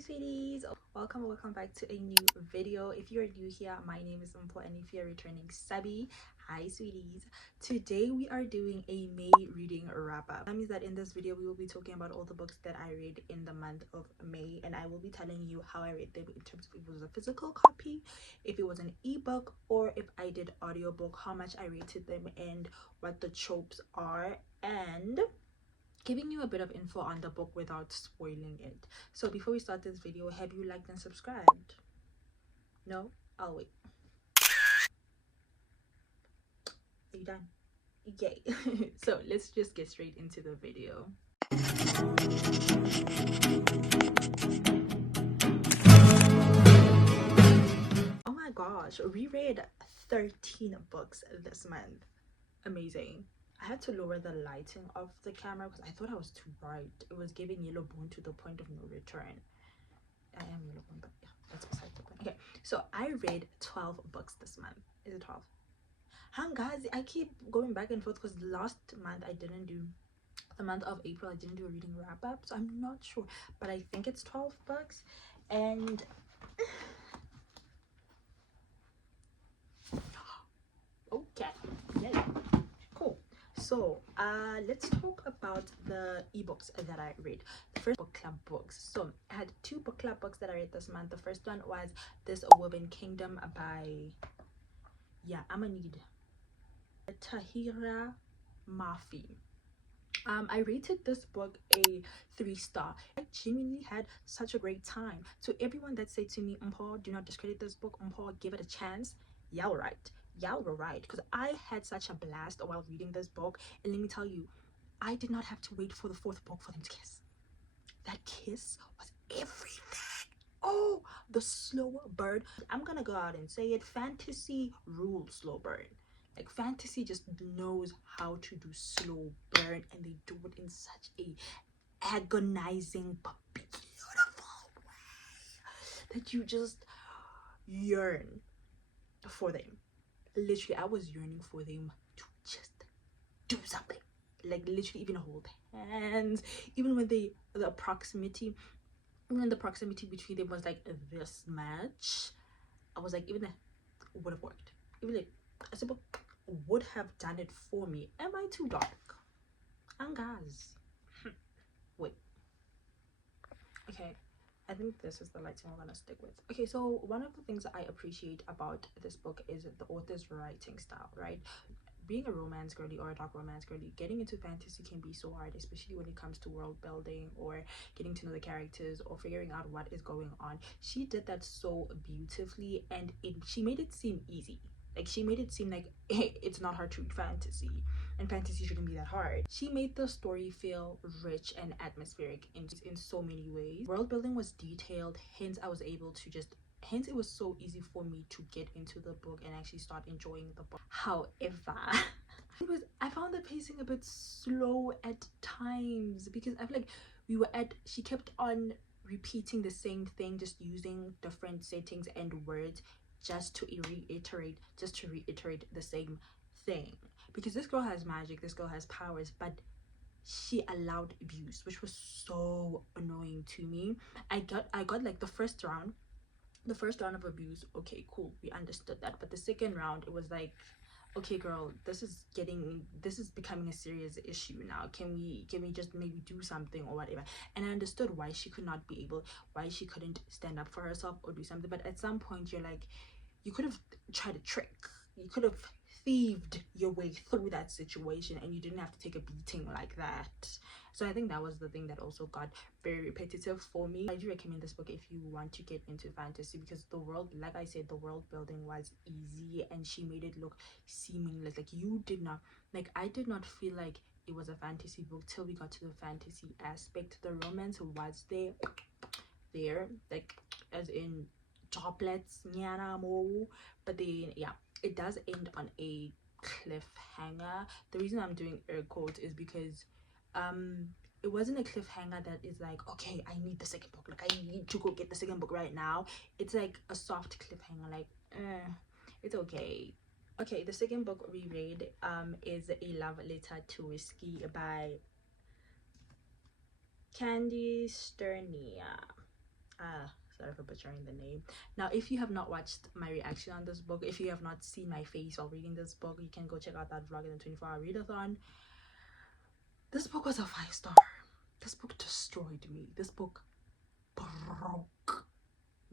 sweeties, welcome back to a new video. If you're new here, my name is Umpo, and if you're returning, Sabi. Hi sweeties. Today we are doing a May reading wrap-up. That means that in this video we will be talking about all the books that I read in the month of May, and I will be telling you how I read them in terms of if it was a physical copy, if it was an ebook, or if I did audiobook, how much I rated them and what the tropes are, and giving you a bit of info on the book without spoiling it. So before we start this video, have you liked and subscribed? No? I'll wait. Are you done? Yay. So let's just get straight into the video. Oh my gosh, we read 13 books this month. Amazing. I had to lower the lighting of the camera because I thought I was too bright. It was giving yellow bone to the point of no return. I am yellow bone, but yeah, that's beside the point. Okay, so I read 12 books this month. Is it 12? Guys, I keep going back and forth because last month I didn't do, the month of April I didn't do a reading wrap up, so I'm not sure, but I think it's 12 books. And okay, yeah, cool. So let's talk about the ebooks that I read. The first, book club books. So I had 2 book club books that I read this month. The first one was This Woven Kingdom by, yeah, I'm gonna need Tahira Mafi. I rated this book a 3-star. I genuinely had such a great time. So everyone that said to me, Umpo, do not discredit this book, Umpo, give it a chance, y'all right. Y'all were right, because I had such a blast while reading this book. And let me tell you, I did not have to wait for the 4th book for them to kiss. That kiss was everything. Oh, the slow burn. I'm gonna go out and say it, fantasy rules slow burn. Like, fantasy just knows how to do slow burn, and they do it in such a agonizing but beautiful way that you just yearn for them. Literally, I was yearning for them to just do something, like literally even hold hands, even when the proximity, even the proximity between them was like this much. I was like, even that would have worked. Even like a simple would have done it for me. Am I too dark? And guys, wait. Okay, I think this is the lighting we're gonna stick with. Okay, so one of the things that I appreciate about this book is the author's writing style, right? Being a romance girly or a dark romance girly, getting into fantasy can be so hard, especially when it comes to world building or getting to know the characters or figuring out what is going on. She did that so beautifully, and she made it seem easy. Like, she made it seem like it's not hard to read fantasy, and fantasy shouldn't be that hard. She made the story feel rich and atmospheric in so many ways. World building was detailed, hence I was able to just, hence it was so easy for me to get into the book and actually start enjoying the book. However, I found the pacing a bit slow at times, because I feel like she kept on repeating the same thing, just using different settings and words just to reiterate the same thing. Because this girl has magic, this girl has powers, but she allowed abuse, which was so annoying to me. I got like the first round of abuse, okay, cool, we understood that, but the second round, it was like, okay girl, this is becoming a serious issue now. Can we just maybe do something or whatever? And I understood why she couldn't stand up for herself or do something, but at some point you're like, you could have tried a trick, you could have thieved your way through that situation, and you didn't have to take a beating like that. So I think that was the thing that also got very repetitive for me. I do recommend this book if you want to get into fantasy, because the world, like I said, the world building was easy, and she made it look seamless. Like, I did not feel like it was a fantasy book till we got to the fantasy aspect. The romance was there, like, as in droplets, but then yeah, it does end on a cliffhanger. The reason I'm doing air quotes is because it wasn't a cliffhanger that is like, okay, I need the second book, like I need to go get the second book right now. It's like a soft cliffhanger, like it's okay. Okay, the second book we read is A Love Letter to Whiskey by Candy Sternia. sorry for butchering the name. Now, if you have not watched my reaction on this book, if you have not seen my face while reading this book, you can go check out that vlog in the 24-hour readathon. This book was a 5-star. This book destroyed me. This book broke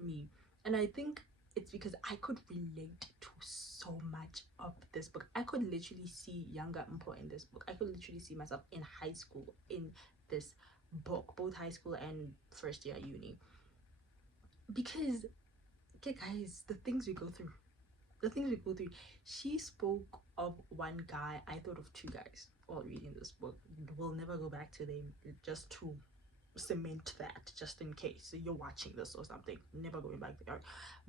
me. And I think it's because I could relate to so much of this book. I could literally see younger Mpo in this book. I could literally see myself in high school in this book, both high school and first year uni. Because, okay guys, the things we go through. She spoke of one guy. I thought of two guys while reading this book. We'll never go back to them, just to cement that, just in case you're watching this or something. Never going back there.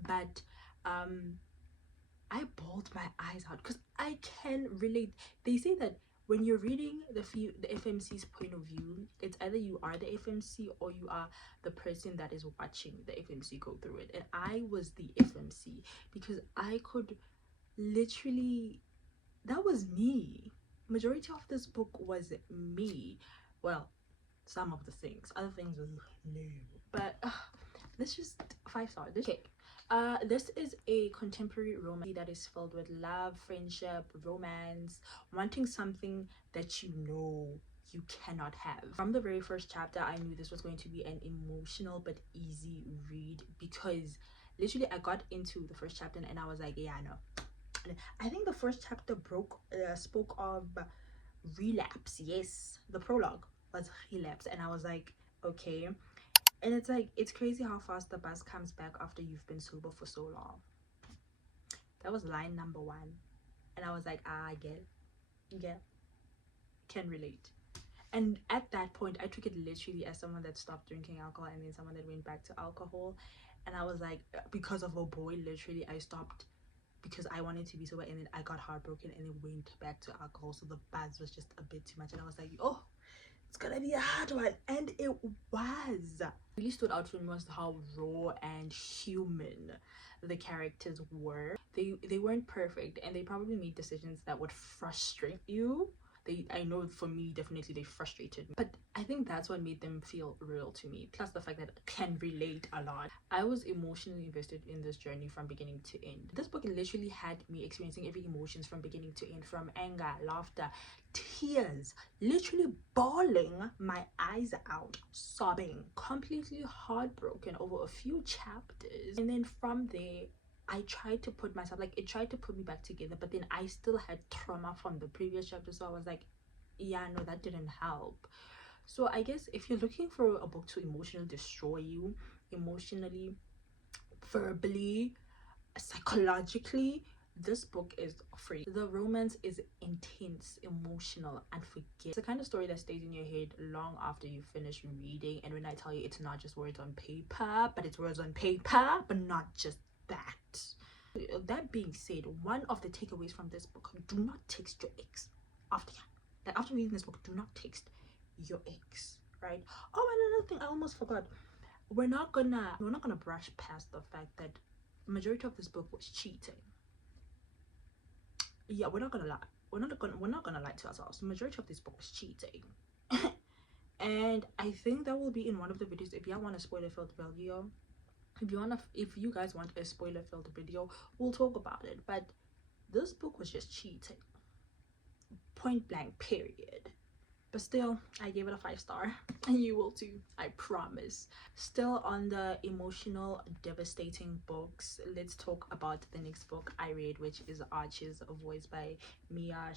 But I bawled my eyes out because I can relate. They say that when you're reading the FMC's point of view, it's either you are the FMC or you are the person that is watching the FMC go through it. And I was the FMC because I could literally, that was me. Majority of this book was me. Well, some of the things, other things was no. But let's just 5-star. Okay. This is a contemporary romance that is filled with love, friendship, romance, wanting something that you know you cannot have. From the very first chapter, I knew this was going to be an emotional but easy read because literally I got into the first chapter and I was like, yeah, no. I think the first chapter spoke of relapse. Yes, the prologue was relapse, and I was like, okay. And it's like, it's crazy how fast the buzz comes back after you've been sober for so long. That was line number 1. And I was like, I get it. Yeah. Can relate. And at that point, I took it literally as someone that stopped drinking alcohol and then someone that went back to alcohol. And I was like, because of a boy, literally, I stopped because I wanted to be sober, and then I got heartbroken and then went back to alcohol. So the buzz was just a bit too much. And I was like, oh, it's gonna be a hard one. And it was. Really stood out to me was how raw and human the characters were. They weren't perfect, and they probably made decisions that would frustrate you. I know for me, definitely they frustrated me, but I think that's what made them feel real to me, plus the fact that I can relate a lot. I was emotionally invested in this journey from beginning to end. This book literally had me experiencing every emotions from beginning to end, from anger, laughter, tears, literally bawling my eyes out, sobbing, completely heartbroken over a few chapters. And then from there, I tried to put myself, like, it tried to put me back together, but then I still had trauma from the previous chapter, so I was like, yeah, no, that didn't help. So I guess if you're looking for a book to emotionally destroy you, emotionally, verbally, psychologically, this book is free. The romance is intense, emotional, and forget. It's the kind of story that stays in your head long after you finish reading. And when I tell you, it's not just words on paper, but it's words on paper, but not just that. That being said, one of the takeaways from this book: do not text your ex after reading this book. Do not text your ex, right? Oh, and another thing I almost forgot: we're not gonna brush past the fact that the majority of this book was cheating. Yeah, we're not gonna lie. We're not gonna lie to ourselves. The majority of this book was cheating. And I think that will be in one of the videos. If y'all want a spoiler-filled video, if you guys want a spoiler-filled video, we'll talk about it. But this book was just cheating, point blank, period. But still, I gave it a 5-star, and you will too, I promise. Still on the emotional, devastating books, let's talk about the next book I read, which is Arches, voiced by Mia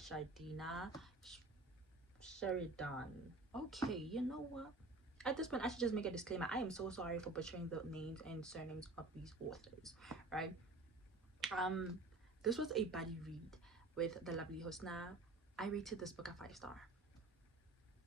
Sheridan. Okay, you know what? At this point, I should just make a disclaimer. I am so sorry for butchering the names and surnames of these authors, right? This was a buddy read with the lovely Hosna. I rated this book a 5-star.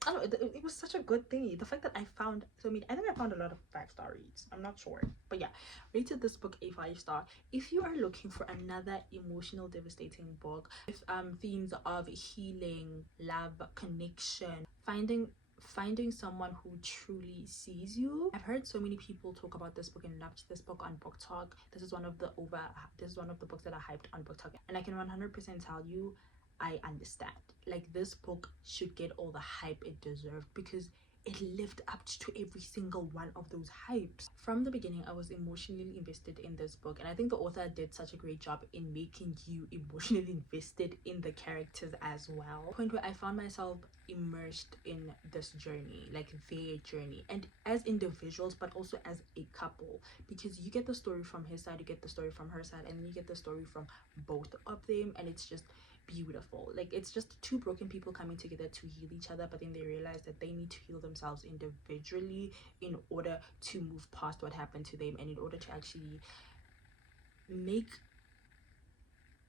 I don't know, it was such a good thing. The fact that I found, I think I found a lot of 5-star reads. I'm not sure, but yeah, rated this book a 5-star. If you are looking for another emotional, devastating book with themes of healing, love, connection, finding someone who truly sees you. I've heard so many people talk about this book and loved this book on BookTok. This is one of the books that are hyped on BookTok, and I can 100% tell you, I understand. Like, this book should get all the hype it deserved because it lived up to every single one of those hypes. From the beginning, I was emotionally invested in this book, and I think the author did such a great job in making you emotionally invested in the characters as well. Point where I found myself immersed in this journey, like their journey, and as individuals, but also as a couple, because you get the story from his side, you get the story from her side, and then you get the story from both of them, and it's just beautiful. Like, it's just two broken people coming together to heal each other, but then they realize that they need to heal themselves individually in order to move past what happened to them, and in order to actually make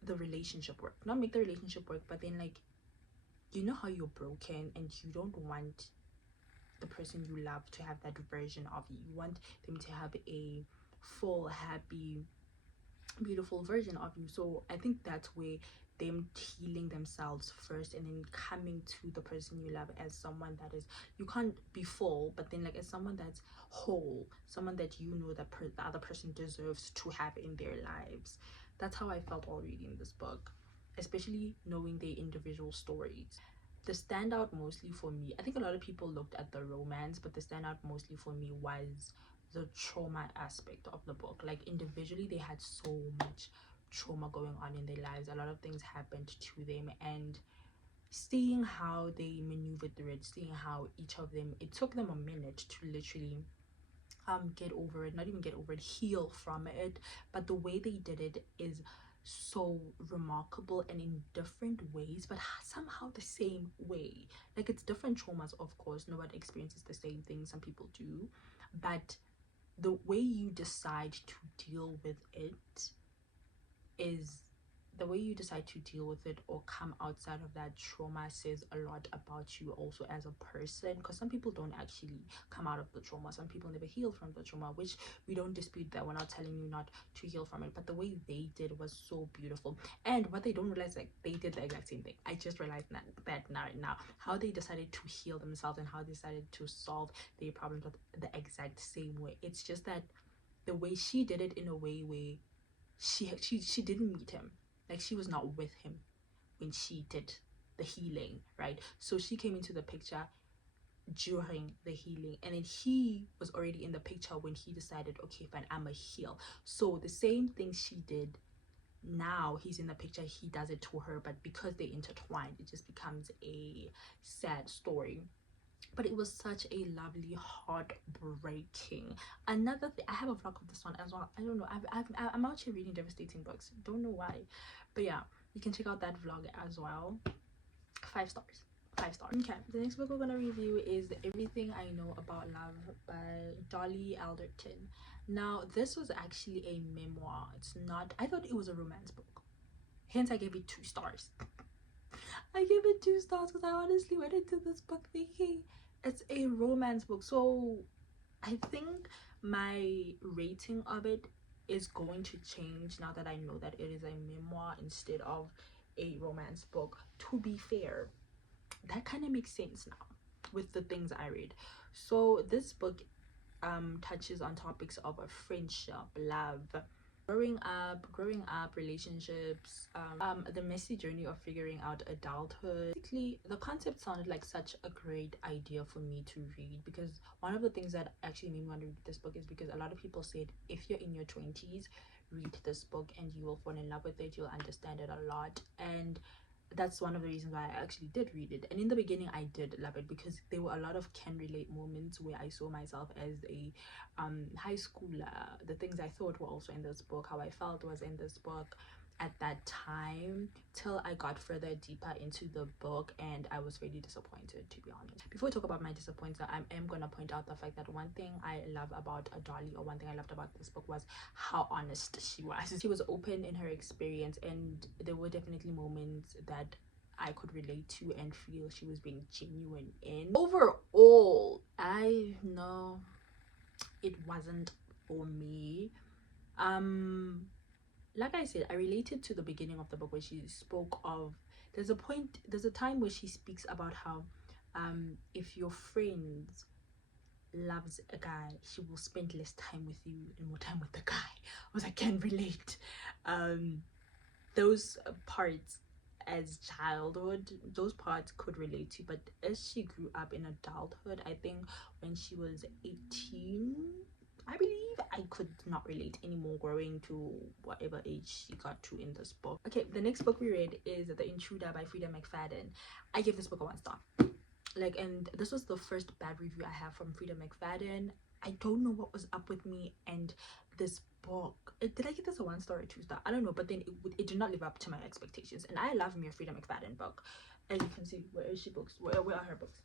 the relationship work. Not make the relationship work, but then, like, you know how you're broken and you don't want the person you love to have that version of you. You want them to have a full, happy, beautiful version of you. So I think that's where them healing themselves first, and then coming to the person you love as someone that is, you can't be full, but then like as someone that's whole, someone that you know that the other person deserves to have in their lives. That's how I felt while reading this book, especially knowing their individual stories. The standout mostly for me, I think a lot of people looked at the romance, but the standout mostly for me was the trauma aspect of the book. Like, individually they had so much trauma going on in their lives, a lot of things happened to them, and seeing how they maneuvered through it, seeing how each of them, it took them a minute to literally get over it, not even get over it, heal from it, but the way they did it is so remarkable, and in different ways, but somehow the same way. Like, it's different traumas, of course, nobody experiences the same thing, some people do, but the way you decide to deal with it is the way you decide to deal with it or come outside of that trauma says a lot about you also as a person, because some people don't actually come out of the trauma, some people never heal from the trauma, which we don't dispute that, we're not telling you not to heal from it, but the way they did was so beautiful. And what they don't realize, like, they did the exact same thing. I just realized that now how they decided to heal themselves and how they decided to solve their problems with the exact same way. It's just that the way she did it in a way where she didn't meet him, like, she was not with him when she did the healing, right? So she came into the picture during the healing, and then he was already in the picture when he decided, okay fine, I'm a heal. So the same thing she did, now he's in the picture, he does it to her, but because they intertwined, it just becomes a sad story. But it was such a lovely, heartbreaking. Another thing, I have a vlog of this one as well. I don't know, I'm out here reading devastating books, don't know why, but yeah, you can check out that vlog as well. 5 stars, 5 stars. Okay, the next book we're gonna review is Everything I Know About Love by Dolly Alderton. Now, this was actually a memoir. It's not, I thought it was a romance book, hence I gave it 2 stars. I gave it 2 stars because I honestly went into this book thinking it's a romance book. So I think my rating of it is going to change now that I know that it is a memoir instead of a romance book. To be fair, that kind of makes sense now with the things I read. So this book touches on topics of a friendship, love, growing up, relationships, the messy journey of figuring out adulthood. Basically, the concept sounded like such a great idea for me to read, because one of the things that actually made me want to read this book is because a lot of people said if you're in your 20s, read this book and you will fall in love with it, you'll understand it a lot. And that's one of the reasons why I actually did read it. And in the beginning I did love it because there were a lot of can relate moments where I saw myself as a high schooler. The things I thought were also in this book, how I felt was in this book at that time, till I got further deeper into the book and I was really disappointed, to be honest. Before I talk about my disappointment, I am gonna point out the fact that one thing I love about Dolly, or one thing I loved about this book, was how honest she was. She was open in her experience, and there were definitely moments that I could relate to and feel she was being genuine in. Overall, I know it wasn't for me. Like I said, I related to the beginning of the book where she spoke of, there's a time where she speaks about how if your friend loves a guy, she will spend less time with you and more time with the guy. I was like, I can relate. Those parts as childhood, those parts could relate to, but as she grew up in adulthood, I think when she was 18, I believe, I could not relate anymore growing to whatever age she got to in this book. Okay, the next book we read is The Intruder by Frida McFadden. I give this book a 1 star. Like, and this was the first bad review I have from Frida McFadden. I don't know what was up with me and this book. Did I give this a 1 star or 2 star? I don't know, but then it did not live up to my expectations, and I love me a Frida McFadden book. As you can see, where is she books? Where are her books?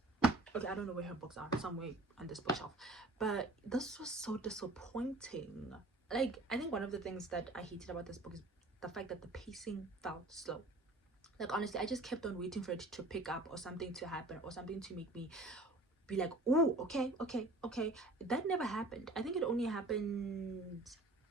Okay, I don't know where her books are, somewhere on this bookshelf. But this was so disappointing. Like, I think one of the things that I hated about this book is the fact that the pacing felt slow. Like, honestly, I just kept on waiting for it to pick up, or something to happen, or something to make me be like, oh, okay. That never happened. I think it only happened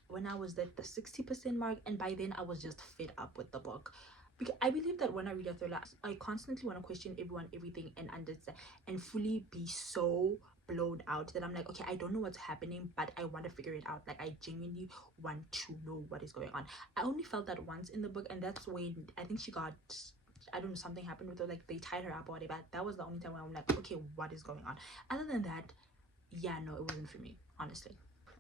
when I was at the 60% mark, and by then I was just fed up with the book. Because I believe that when I read a thriller, I constantly want to question everyone, everything, and understand, and fully be so blown out that I'm like, okay, I don't know what's happening, but I want to figure it out. Like, I genuinely want to know what is going on. I only felt that once in the book, and that's when I think she got, I don't know, something happened with her, like they tied her up or whatever. That was the only time when I'm like, okay, what is going on? Other than that, yeah, no, it wasn't for me, honestly.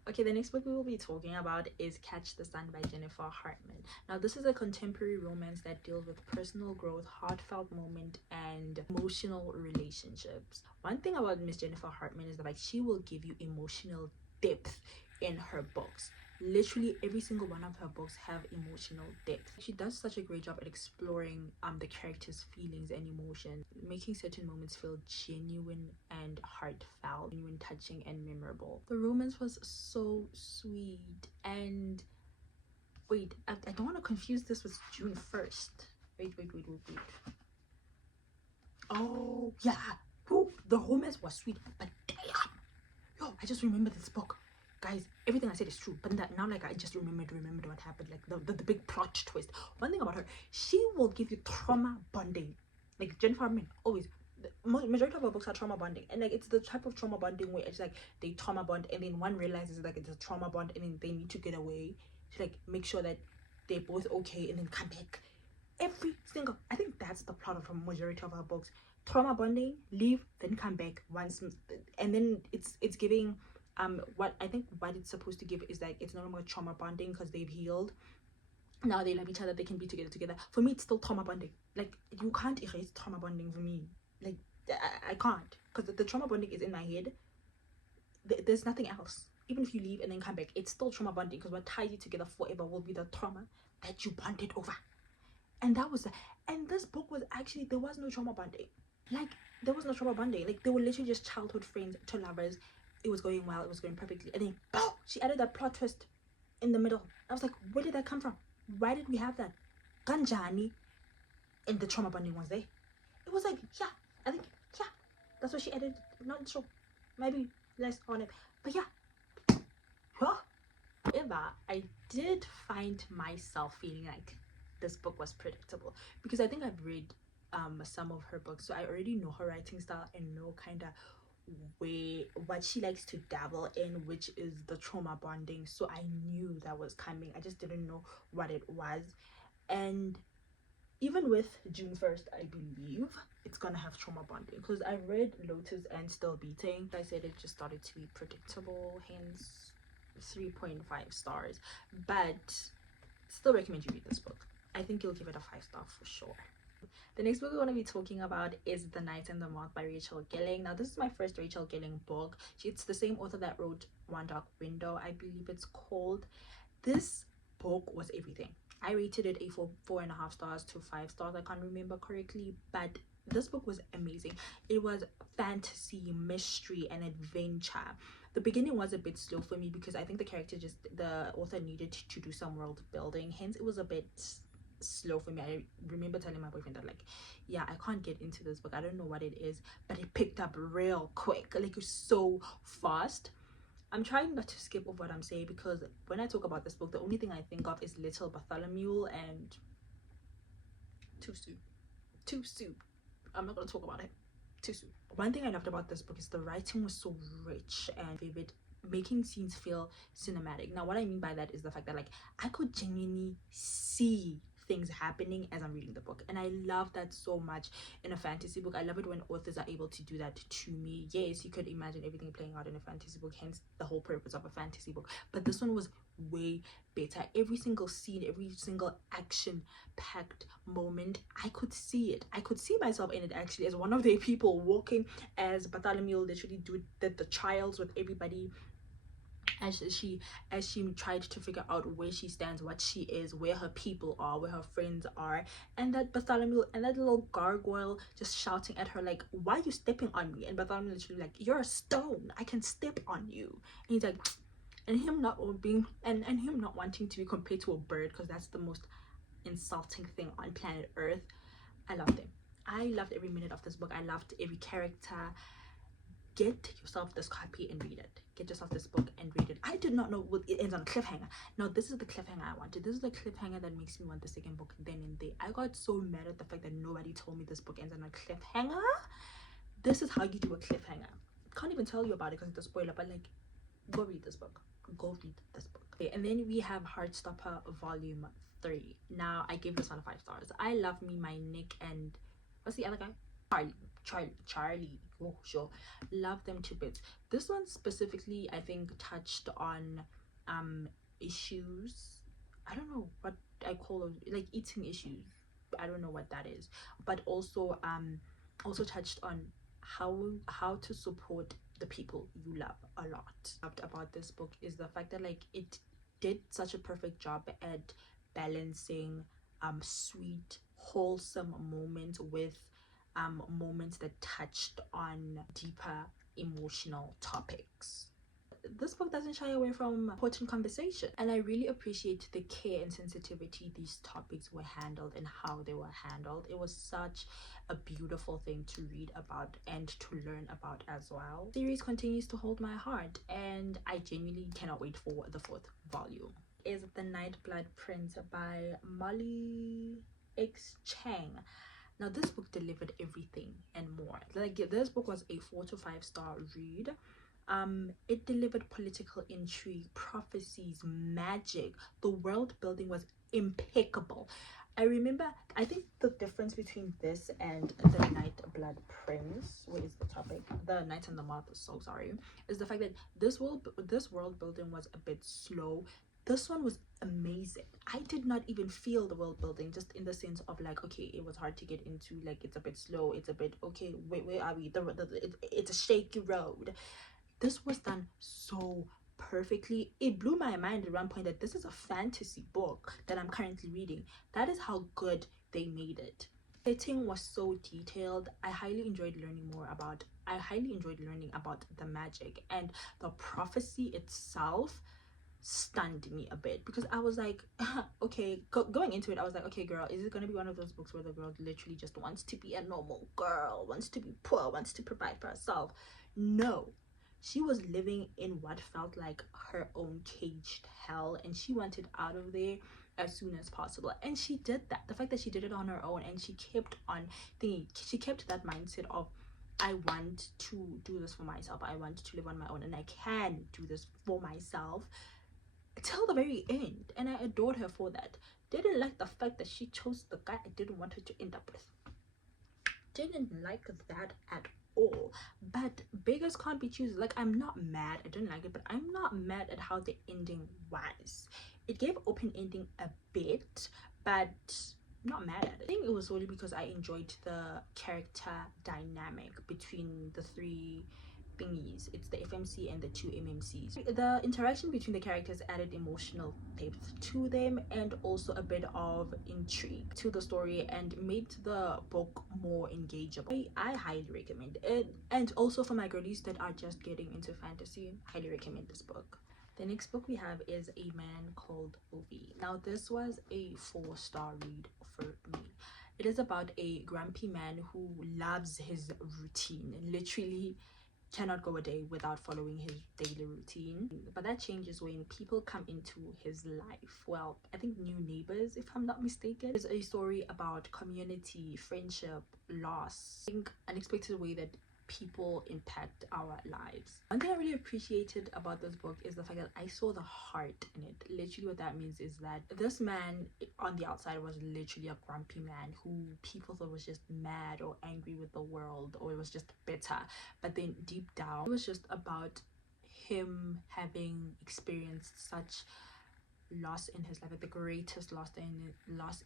Okay, the next book we will be talking about is Catch the Sun by Jennifer Hartman. Now, this is a contemporary romance that deals with personal growth, heartfelt moment, and emotional relationships. One thing about Miss Jennifer Hartman is that, like, she will give you emotional depth in her books. Literally every single one of her books have emotional depth. She does such a great job at exploring the characters' feelings and emotions, making certain moments feel genuine and heartfelt, genuine, touching, and memorable. The romance was so sweet. And wait, I don't want to confuse this with June 1st. Wait. Oh yeah, the romance was sweet, but damn, yo, I just remember this book. Guys, everything I said is true, but that now, like, I just remembered what happened, like the big plot twist. One thing about her, she will give you trauma bonding. Like, Jennifer Hartman always, the majority of her books are trauma bonding, and like, it's the type of trauma bonding where it's like they trauma bond, and then one realizes like it's a trauma bond, and then they need to get away to like make sure that they're both okay, and then come back. Every single, I think that's the plot of the majority of her books. Trauma bonding, leave, then come back once, and then it's giving what I think what it's supposed to give is like, it's no longer trauma bonding because they've healed, now they love each other, they can be together. For me, it's still trauma bonding. Like, you can't erase trauma bonding for me. Like, I can't, because the trauma bonding is in my head. There's nothing else. Even if you leave and then come back, it's still trauma bonding, because what ties you together forever will be the trauma that you bonded over. And that was and this book was actually, there was no trauma bonding. Like, there was no trauma bonding. Like, they were literally just childhood friends to lovers. It was going well, it was going perfectly, and then boom, she added that plot twist in the middle. I was like, where did that come from? Why did we have that? Ganjani. And the trauma bonding was there. It was like, yeah, I think, yeah, that's what she added. Not sure, maybe less on it, but yeah. However, I did find myself feeling like this book was predictable, because I think I've read some of her books, so I already know her writing style and know kind of way what she likes to dabble in, which is the trauma bonding. So I knew that was coming, I just didn't know what it was. And even with June 1st, I believe it's gonna have trauma bonding, because I read Lotus and Still Beating. I said it just started to be predictable, hence 3.5 stars, but still recommend you read this book. I think you'll give it a 5 star for sure. The next book we want to be talking about is The Night and the Moth by Rachel Gelling. Now, this is my first Rachel Gelling book. It's the same author that wrote One Dark Window, I believe it's called. This book was everything. I rated it a 4.5 stars to 5 stars, I can't remember correctly, but this book was amazing. It was fantasy, mystery, and adventure. The beginning was a bit slow for me, because I think the author needed to do some world building, hence it was a bit slow for me. I remember telling my boyfriend that, like, yeah, I can't get into this book, I don't know what it is, but it picked up real quick, like, it's so fast. I'm trying not to skip over what I'm saying, because when I talk about this book, the only thing I think of is Little Bartholomew and too soon. I'm not going to talk about it. Too soon. One thing I loved about this book is the writing was so rich and vivid, making scenes feel cinematic. Now, what I mean by that is the fact that, like, I could genuinely see things happening as I'm reading the book. And I love that so much in a fantasy book. I love it when authors are able to do that to me. Yes, you could imagine everything playing out in a fantasy book, hence the whole purpose of a fantasy book, but this one was way better. Every single scene, every single action packed moment, I could see it. I could see myself in it, actually, as one of the people walking, as Bartholomew literally did the trials with everybody, as she tried to figure out where she stands, what she is, where her people are, where her friends are, and that Bartholomew and that little gargoyle just shouting at her like, why are you stepping on me? And Bartholomew literally like, you're a stone, I can step on you. And he's like, and him not being and him not wanting to be compared to a bird, because that's the most insulting thing on planet Earth. I loved it. I loved every minute of this book. I loved every character. Get yourself this copy and read it. Get yourself this book and read it. I did not know it ends on a cliffhanger. Now this is the cliffhanger I wanted. This is the cliffhanger that makes me want the second book then and there. I got so mad at the fact that nobody told me this book ends on a cliffhanger. This is how you do a cliffhanger. Can't even tell you about it because it's a spoiler, but like, go read this book. Go read this book. Okay, and then we have Heartstopper Volume 3. Now I gave this one 5 stars. I love me my Nick and what's the other guy? Charlie. Oh, sure. Love them to bits. This one specifically, I think, touched on issues. I don't know what I call them, like eating issues. I don't know what that is, but also touched on how to support the people you love a lot. Loved about this book is the fact that like it did such a perfect job at balancing sweet, wholesome moments with moments that touched on deeper emotional topics. This book doesn't shy away from important conversation, and I really appreciate the care and sensitivity these topics were handled and how they were handled. It was such a beautiful thing to read about and to learn about as well. The series continues to hold my heart, and I genuinely cannot wait for the 4th volume. Is The Nightblood Prince by Molly X Chang. Now this book delivered everything and more. Like, this book was a 4 to 5 star read. It delivered political intrigue, prophecies, magic. The world building was impeccable. I think the difference between this and The Nightblood Prince, what is the topic? The Knight and the Moth, so sorry, is the fact that this world building was a bit slow. This one was amazing. I did not even feel the world building, just in the sense of like, okay, it was hard to get into, like it's a bit slow, it's a bit, okay, where are we, it's a shaky road. This was done so perfectly. It blew my mind at one point that this is a fantasy book that I'm currently reading. That is how good they made it. Setting was so detailed. I highly enjoyed learning about the magic, and the prophecy itself stunned me a bit, because I was like, okay, going into it, I was like, okay girl, is it gonna be one of those books where the girl literally just wants to be a normal girl, wants to be poor, wants to provide for herself? No, she was living in what felt like her own caged hell, and she wanted out of there as soon as possible, and she did that. The fact that she did it on her own, and she kept that mindset of, I want to do this for myself, I want to live on my own, and I can do this for myself, till the very end. And I adored her for that. Didn't like the fact that she chose the guy I didn't want her to end up with. Didn't like that at all. But beggars can't be choosers. Like, I'm not mad, I didn't like it, but I'm not mad at how the ending was. It gave open ending a bit, but not mad at it. I think it was solely because I enjoyed the character dynamic between the 3 thingies. It's the FMC and the 2 MMCs. The interaction between the characters added emotional depth to them, and also a bit of intrigue to the story, and made the book more engageable. I highly recommend it, and also for my girlies that are just getting into fantasy, highly recommend this book. The next book we have is A Man Called Ovi. Now this was a 4-star read for me. It is about a grumpy man who loves his routine, literally cannot go a day without following his daily routine. But that changes when people come into his life. Well, I think new neighbors, if I'm not mistaken. It's a story about community, friendship, loss. I think unexpected way that people impact our lives. One thing I really appreciated about this book is the fact that I saw the heart in it. Literally what that means is that this man on the outside was literally a grumpy man who people thought was just mad or angry with the world, or it was just bitter, but then deep down it was just about him having experienced such loss in his life, like the greatest loss in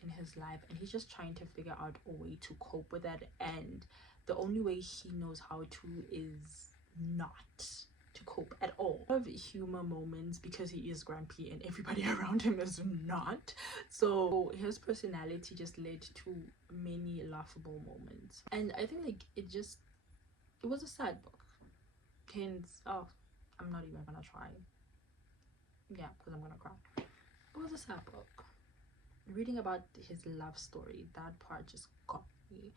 his life, and he's just trying to figure out a way to cope with that, and the only way he knows how to is not to cope at all. Of humor moments because he is grumpy and everybody around him is not, so his personality just led to many laughable moments. And I think like it was a sad book, hence I'm not even gonna try, yeah, because I'm gonna cry. It was a sad book. Reading about his love story, that part just got me.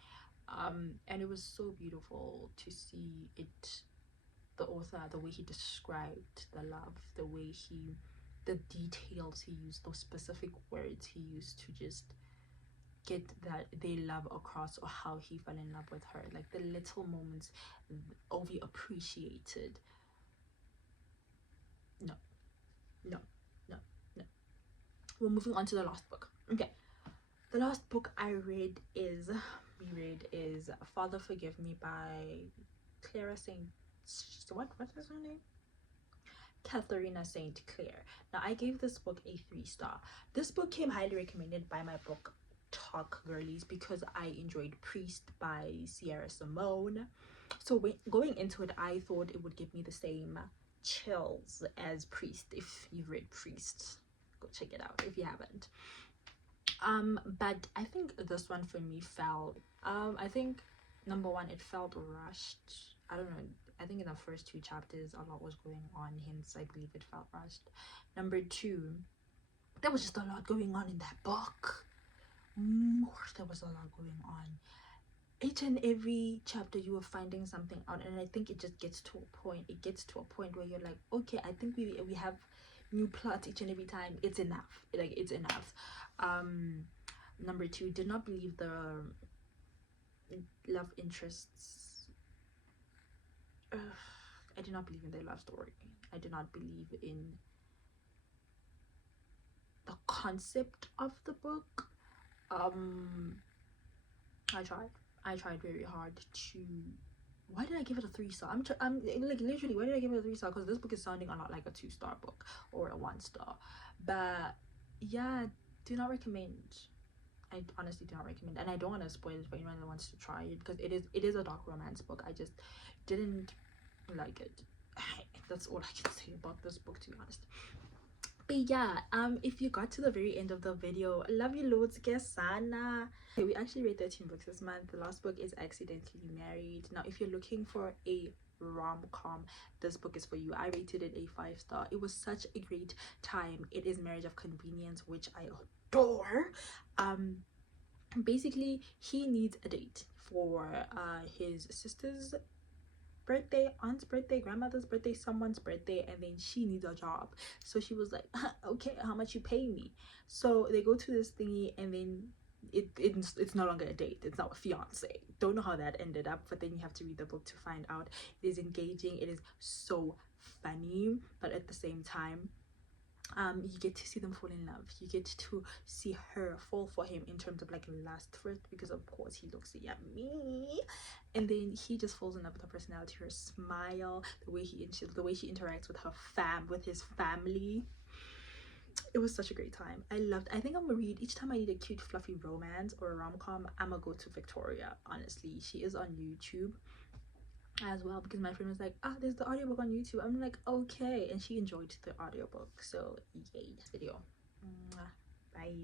And it was so beautiful to see it, the author, the way he described the love, the details he used, those specific words he used to just get that they love across, or how he fell in love with her, like the little moments Ovi appreciated. No, no, no, no. We're moving on to the last book. Okay, the last book we read is Father Forgive Me by Clara Saint, what is her name? Katharina St. Clair. Now I gave this book a 3-star. This book came highly recommended by my BookTok girlies because I enjoyed Priest by Sierra Simone. So going into it, I thought it would give me the same chills as Priest. If you've read Priest, go check it out if you haven't. But I think this one for me felt, I think number one, it felt rushed. I don't know, I think in the first 2 chapters a lot was going on, hence I believe it felt rushed. Number two, there was just a lot going on in that book. There was a lot going on. Each and every chapter you were finding something out, and I think it just gets to a point, where you're like, okay, I think we have new plots each and every time. It's enough, like it's enough. Number two, did not believe the love interests. I did not believe in their love story. I did not believe in the concept of the book. I tried very hard to. Why did I give it a 3-star? I'm like, literally, why did I give it a 3-star? Because this book is sounding a lot like a 2-star book or a 1-star. But yeah, do not recommend. I honestly do not recommend, and I don't want to spoil it for anyone that wants to try it, because it is a dark romance book. I just didn't like it. That's all I can say about this book, to be honest. But yeah, if you got to the very end of the video, love you loads, Kesana. Okay, we actually read 13 books this month. The last book is Accidentally Married. Now if you're looking for a rom-com, this book is for you. I rated it a 5-star. It was such a great time. It is Marriage of Convenience, which I adore. Basically he needs a date for his sister's birthday, aunt's birthday, grandmother's birthday, someone's birthday, and then she needs a job. So she was like, okay, how much you pay me? So they go to this thingy, and then it's no longer a date, it's now a fiance. Don't know how that ended up, but then you have to read the book to find out. It is engaging, it is so funny, but at the same time you get to see them fall in love. You get to see her fall for him in terms of like lust first, because of course he looks yummy, and then he just falls in love with her personality, her smile, the way she interacts with his family. It was such a great time. I think I'm gonna read, each time I need a cute fluffy romance or a rom-com, I'm gonna go to Victoria. Honestly, she is on YouTube as well, because my friend was like, there's the audiobook on YouTube. I'm like, okay, and she enjoyed the audiobook. So yay, video. Bye.